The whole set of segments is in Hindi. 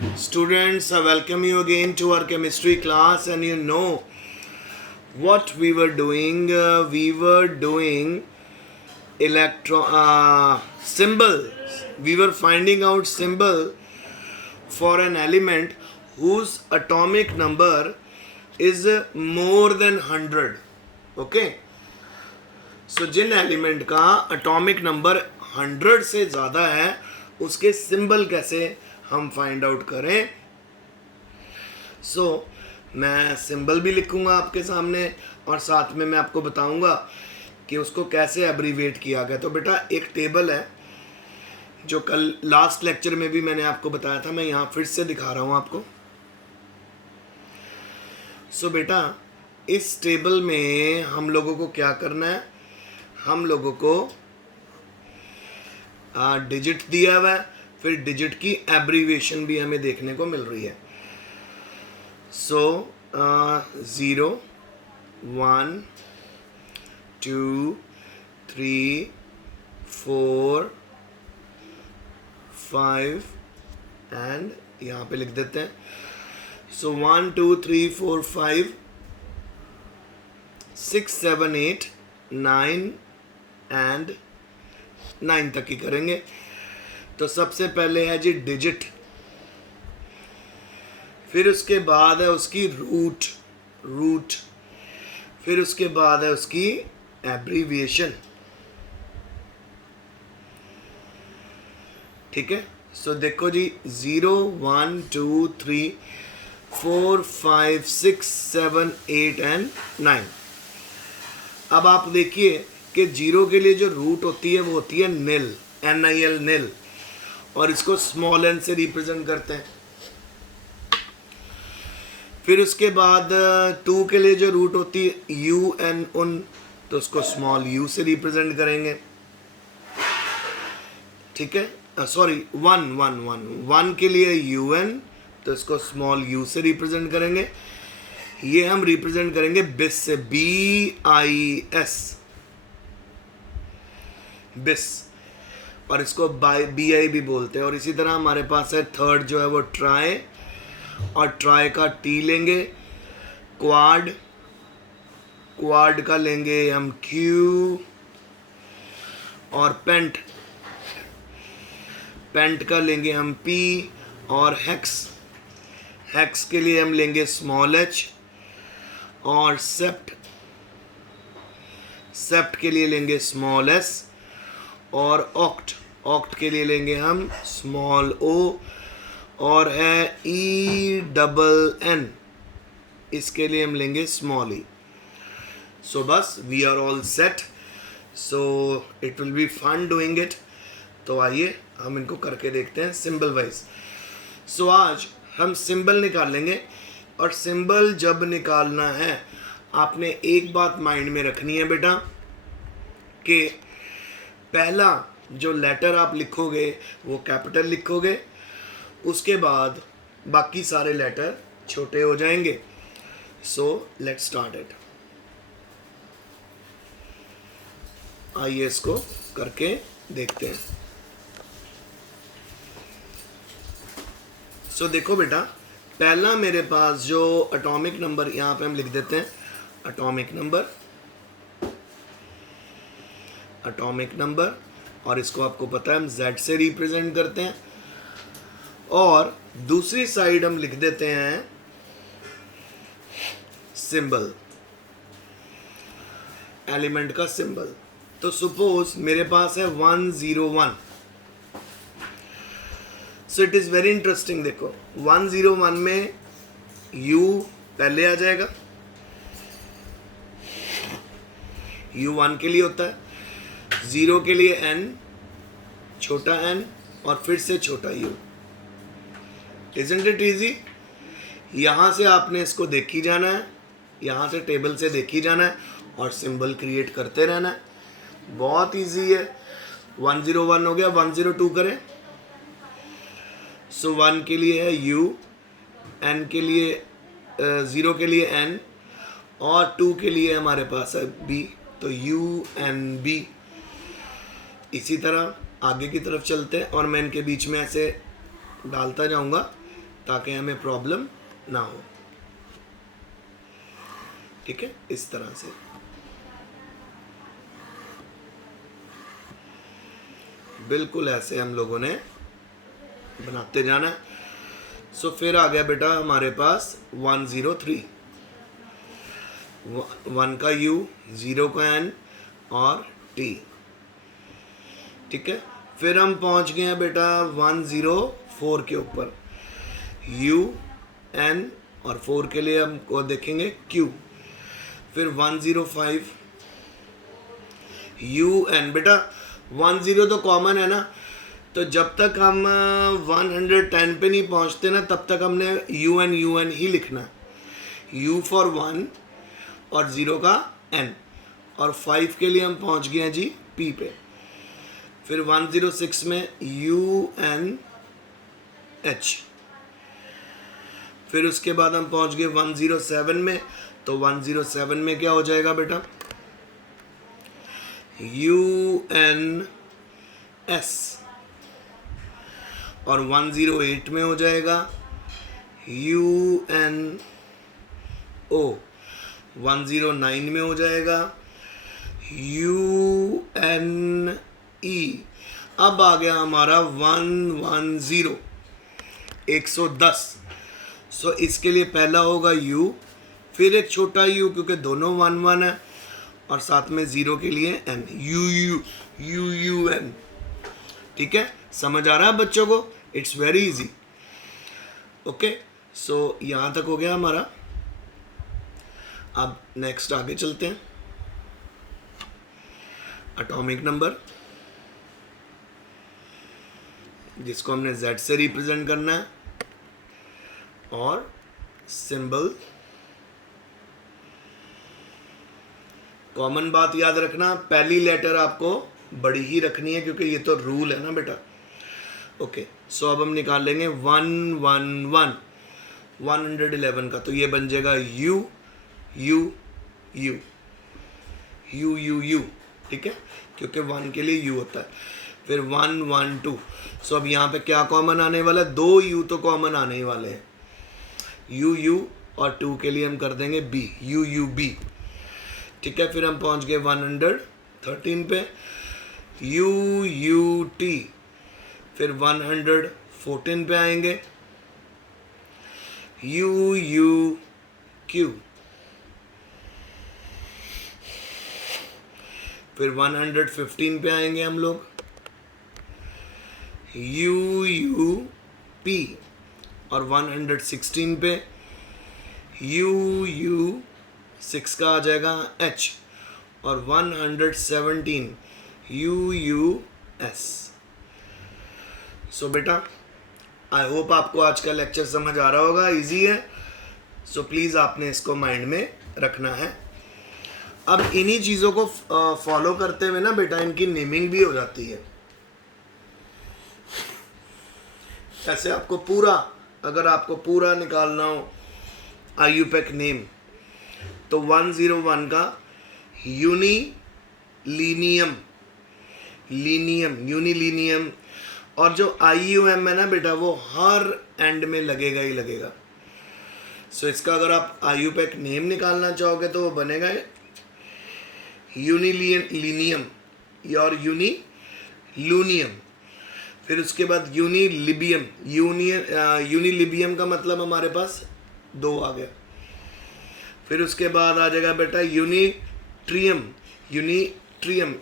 Students, I welcome you again to our chemistry class, and you know what we were doing. We were doing symbol. We were finding out symbol for an element whose atomic number is more than 100. Okay. So Jin element का एटॉमिक नंबर 100 से ज़्यादा है उसके सिंबल कैसे हम फाइंड आउट करें. मैं सिंबल भी लिखूंगा आपके सामने और साथ में मैं आपको बताऊंगा कि उसको कैसे एब्रीवेट किया गया. तो बेटा एक टेबल है जो कल लास्ट लेक्चर में भी मैंने आपको बताया था, मैं यहाँ फिर से दिखा रहा हूँ आपको. बेटा इस टेबल में हम लोगों को क्या करना है, हम लोगों को डिजिट दिया हुआ है, फिर डिजिट की एब्रीविएशन भी हमें देखने को मिल रही है. 0 1 2 3 4 5 एंड यहाँ पे लिख देते हैं. 1 2 3 4 5 6 7 8 9 एंड 9 तक ही करेंगे. तो सबसे पहले है जी डिजिट, फिर उसके बाद है उसकी रूट, फिर उसके बाद है उसकी एब्रीविएशन. ठीक है. देखो जी 0 1 2 3 4 5 6 7 8 एंड 9. अब आप देखिए कि 0 के लिए जो रूट होती है वो होती है निल, NIL निल, और इसको स्मॉल n से रिप्रेजेंट करते हैं. फिर उसके बाद 2 के लिए जो रूट होती है UN उन, तो उसको स्मॉल u से रिप्रेजेंट करेंगे. ठीक है. सॉरी 1 के लिए UN, तो इसको स्मॉल u से रिप्रेजेंट करेंगे. ये हम रिप्रेजेंट करेंगे बिस से, BIS, बिस, और इसको BI भी बोलते हैं. और इसी तरह हमारे पास है थर्ड जो है वो ट्राई, और ट्राई का T लेंगे. क्वाड का लेंगे हम Q, और पेंट का लेंगे हम P, और हेक्स के लिए हम लेंगे स्मॉल h, और सेप्ट के लिए लेंगे स्मॉल s, और ऑक्ट के लिए लेंगे हम स्मॉल o, और है ENN, इसके लिए हम लेंगे स्मॉल e. बस we are all set. It will be fun doing it. तो आइए हम इनको करके देखते हैं सिंबल वाइज. आज हम सिंबल निकालेंगे, और सिंबल जब निकालना है आपने एक बात माइंड में रखनी है बेटा, कि पहला जो लेटर आप लिखोगे वो कैपिटल लिखोगे, उसके बाद बाकी सारे लेटर छोटे हो जाएंगे. Let's start it. आइए इसको करके देखते हैं. देखो बेटा, पहला मेरे पास जो एटॉमिक नंबर, यहाँ पे हम लिख देते हैं एटॉमिक नंबर, और इसको आपको पता है हम Z से रिप्रेजेंट करते हैं. और दूसरी साइड हम लिख देते हैं सिंबल, एलिमेंट का सिंबल. तो सपोज मेरे पास है 101. It is very interesting. देखो 101 में U पहले आ जाएगा, U 1 के लिए होता है, 0 के लिए N, छोटा n, और फिर से छोटा u. Isn't it easy? यहाँ से आपने इसको देखी जाना है, यहाँ से टेबल से देखी जाना है, और सिंबल क्रिएट करते रहना है. बहुत इजी है. 101 हो गया. 102 करें. 1 के लिए है U, N के लिए 0 के लिए N, और 2 के लिए हमारे पास है B, तो UNB. इसी तरह आगे की तरफ चलते हैं, और मैं इनके बीच में ऐसे डालता जाऊंगा ताकि हमें प्रॉब्लम ना हो। ठीक है, इस तरह से बिल्कुल ऐसे हम लोगों ने बनाते जाना है। सो फिर आ गया बेटा हमारे पास 103, 1 का U, 0 का N और T। ठीक है, फिर हम पहुंच गए हैं बेटा 104 के ऊपर, U, N और 4 के लिए हमको देखेंगे Q। फिर 105 UN। बेटा 10 तो कॉमन है ना, तो जब तक हम 110 पे नहीं पहुंचते ना तब तक हमने UN ही लिखना। U फॉर 1 और 0 का N, और 5 के लिए हम पहुंच गए हैं जी P पे। फिर 106 में UNH। फिर उसके बाद हम पहुंच गए 107 में, तो 107 में क्या हो जाएगा बेटा, UNS। और 108 में हो जाएगा UNO। 109 में हो जाएगा UNE। अब आ गया हमारा 110, 110। सो इसके लिए पहला होगा U, फिर एक छोटा U क्योंकि दोनों 1 है, और साथ में 0 के लिए N, UUN। ठीक है, समझ आ रहा है बच्चों को? It's very easy. ओके, सो यहां तक हो गया हमारा। अब नेक्स्ट आगे चलते हैं। एटॉमिक नंबर, जिसको हमने Z से रिप्रेजेंट करना है, और सिंबल। कॉमन बात याद रखना, पहली लेटर आपको बड़ी ही रखनी है क्योंकि ये तो रूल है ना बेटा। ओके, सो अब हम निकाल लेंगे 111, 111 का, तो ये बन जाएगा U U U U U U। ठीक है, क्योंकि 1 के लिए U होता है। फिर 112। सो अब यहाँ पे क्या कॉमन आने वाला है, 2 U तो कॉमन आने ही वाले हैं, U U, और 2 के लिए हम कर देंगे B, U U B। ठीक है, फिर हम पहुंच गए 113 पे, U U T। फिर 114 पे आएंगे, U U Q। फिर 115 पे आएंगे हम लोग, U U P। और 116 पे U U 6 का आ जाएगा H। और 117 U U S। सो बेटा आई होप आपको आज का लेक्चर समझ आ रहा होगा, इजी है। सो प्लीज़ आपने इसको माइंड में रखना है। अब इन्हीं चीज़ों को फॉलो करते हुए ना बेटा इनकी नेमिंग भी हो जाती है। ऐसे आपको पूरा, अगर आपको पूरा निकालना हो IUPAC नेम, तो 101 का यूनिलीनियम, यूनिलीनियम, और जो IUM है ना बेटा वो हर एंड में लगेगा ही लगेगा। सो इसका अगर आप IUPAC नेम निकालना चाहोगे तो वो बनेगा यूनिलीनियम और यूनिलूनियम। फिर उसके बाद यूनिलिबियम, यूनिलिबियम का मतलब हमारे पास 2 आ गया। फिर उसके बाद आ जाएगा बेटा यूनिट्रियम, यूनिलिट्रियम,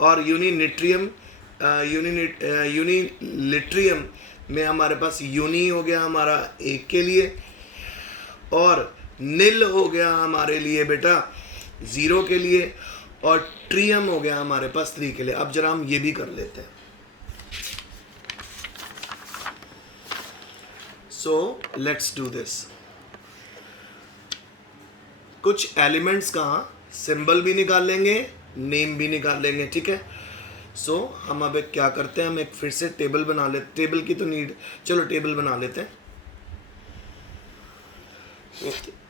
और यूनिलिट्रियम में हमारे पास यूनी हो गया हमारा 1 के लिए, और निल हो गया हमारे लिए बेटा 0 के लिए, और ट्रियम हो गया हमारे पास 3 के लिए। अब जरा हम ये भी कर लेते हैं। So let's do this. कुछ एलिमेंट्स का सिंबल भी निकाल लेंगे, नेम भी निकाल लेंगे। ठीक है, सो हम अब एक क्या करते हैं, हम एक फिर से टेबल बना लेते, टेबल की तो नीड, चलो टेबल बना लेते हैं।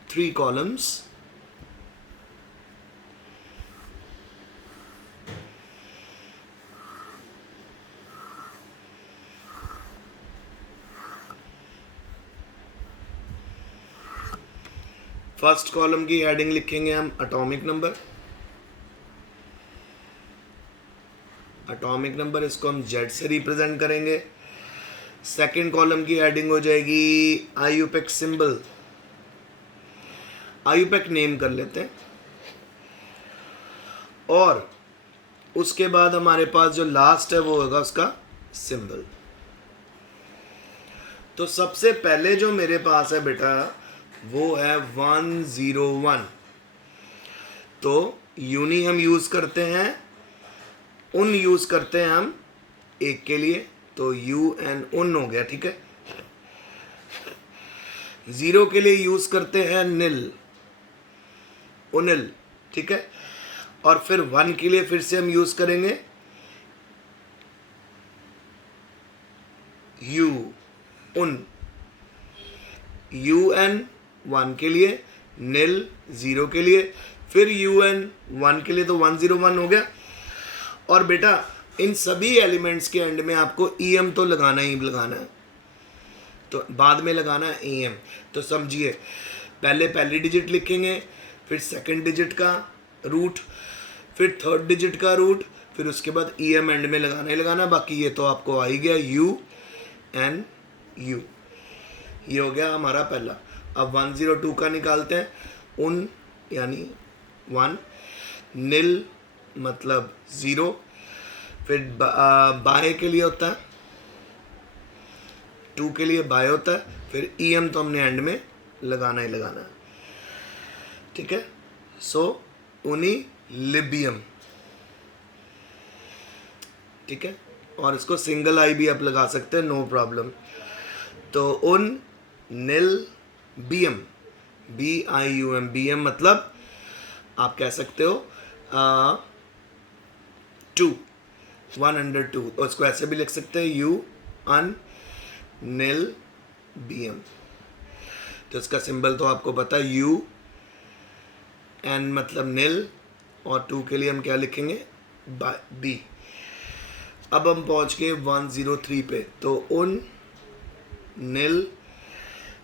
3 कॉलम्स, फर्स्ट कॉलम की हेडिंग लिखेंगे हम एटॉमिक नंबर, एटॉमिक नंबर इसको हम जेड से रिप्रेजेंट करेंगे। सेकंड कॉलम की हेडिंग हो जाएगी आईयूपैक सिंबल, आईयूपैक नेम कर लेते हैं, और उसके बाद हमारे पास जो लास्ट है वो होगा उसका सिंबल। तो सबसे पहले जो मेरे पास है बेटा वो है 101। तो यूनी हम यूज करते हैं, उन यूज करते हैं हम एक के लिए, तो यू एन उन हो गया, ठीक है। 0 के लिए यूज करते हैं निल, उनिल, ठीक है। और फिर 1 के लिए फिर से हम यूज करेंगे यू उन, यू एन 1 के लिए, निल 0 के लिए, फिर यू एन 1 के लिए, तो 101 हो गया। और बेटा इन सभी एलिमेंट्स के एंड में आपको EM तो लगाना ही लगाना है, तो बाद में लगाना है EM। तो समझिए, पहले पहली डिजिट लिखेंगे, फिर सेकंड डिजिट का रूट, फिर थर्ड डिजिट का रूट, फिर उसके बाद EM एंड में लगाना ही लगाना। बाकी ये तो आपको आ ही गया, यू एन यू, ये हो गया हमारा पहला। अब 102 का निकालते हैं, उन यानी 1, निल मतलब 0, फिर बाय के लिए होता है, 2 के लिए बाय होता है, फिर EM तो हमने एंड में लगाना ही लगाना है, ठीक है। सो उनी लिबियम, ठीक है। और इसको सिंगल आई भी आप लगा सकते हैं, नो प्रॉब्लम। तो उन निल BM, BIUM, BM मतलब आप कह सकते हो 2, 102, और इसको ऐसे भी लिख सकते हैं यू अन निल BM। तो इसका सिंबल तो आपको पता है, यू एन मतलब निल, और 2 के लिए हम क्या लिखेंगे बी। अब हम पहुंच गए 103 पे, तो उन निल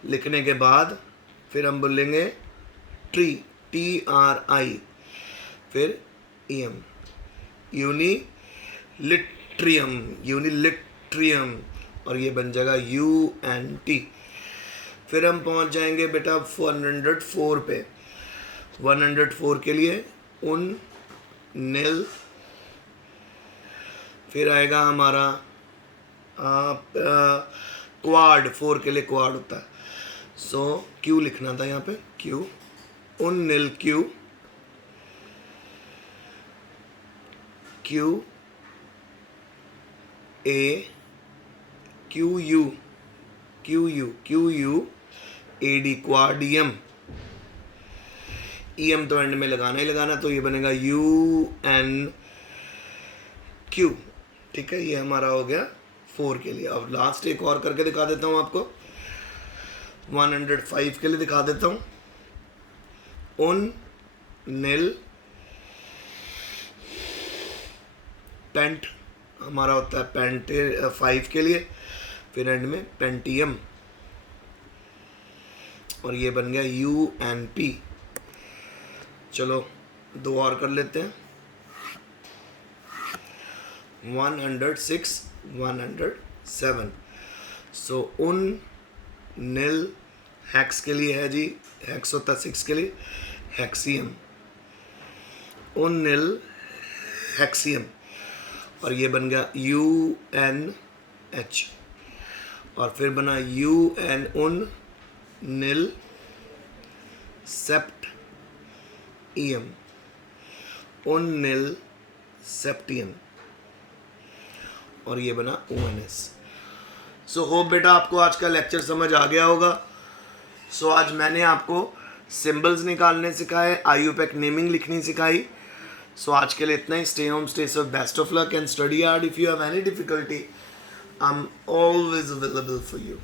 लिखने के बाद फिर हम बोलेंगे ट्री, TRI, फिर EM, यूनिलिट्रियम, यूनिलिट्रियम, और ये बन जाएगा UNT। फिर हम पहुंच जाएंगे बेटा 104 पे। 104 के लिए उन निल, फिर आएगा हमारा क्वाड, 4 के लिए क्वाड होता है, सो क्यू लिखना था यहाँ पे, क्यू, उन निल Q, Q A Q U, Q U, Q U AD, क्वाडियम। EM तो एंड में लगाना ही लगाना, तो ये बनेगा UNQ, ठीक है। ये हमारा हो गया 4 के लिए। अब लास्ट एक और करके दिखा देता हूँ आपको, 105 के लिए दिखा देता हूँ। उन निल पेंट हमारा होता है पेंट 5 के लिए, फिर एंड में पेंटियम, और ये बन गया UNP। चलो 2 और कर लेते हैं, 106, 107। सो उन निल हेक्स के लिए है जी, हेक्स होता है 6 के लिए, हेक्सियम, उन निल हेक्सियम, और ये बन गया UNH, और फिर बना UN उन निल सेप्ट EM, उन निल सेप्टियम, और ये बना ONS। सो होप बेटा आपको आज का लेक्चर समझ आ गया होगा। सो आज मैंने आपको सिंबल्स निकालने सिखाए, आईयूपैक नेमिंग लिखनी सिखाई। सो आज के लिए इतना ही। Stay home, stay safe, best of luck and study hard. If you have any difficulty, I am always available for you.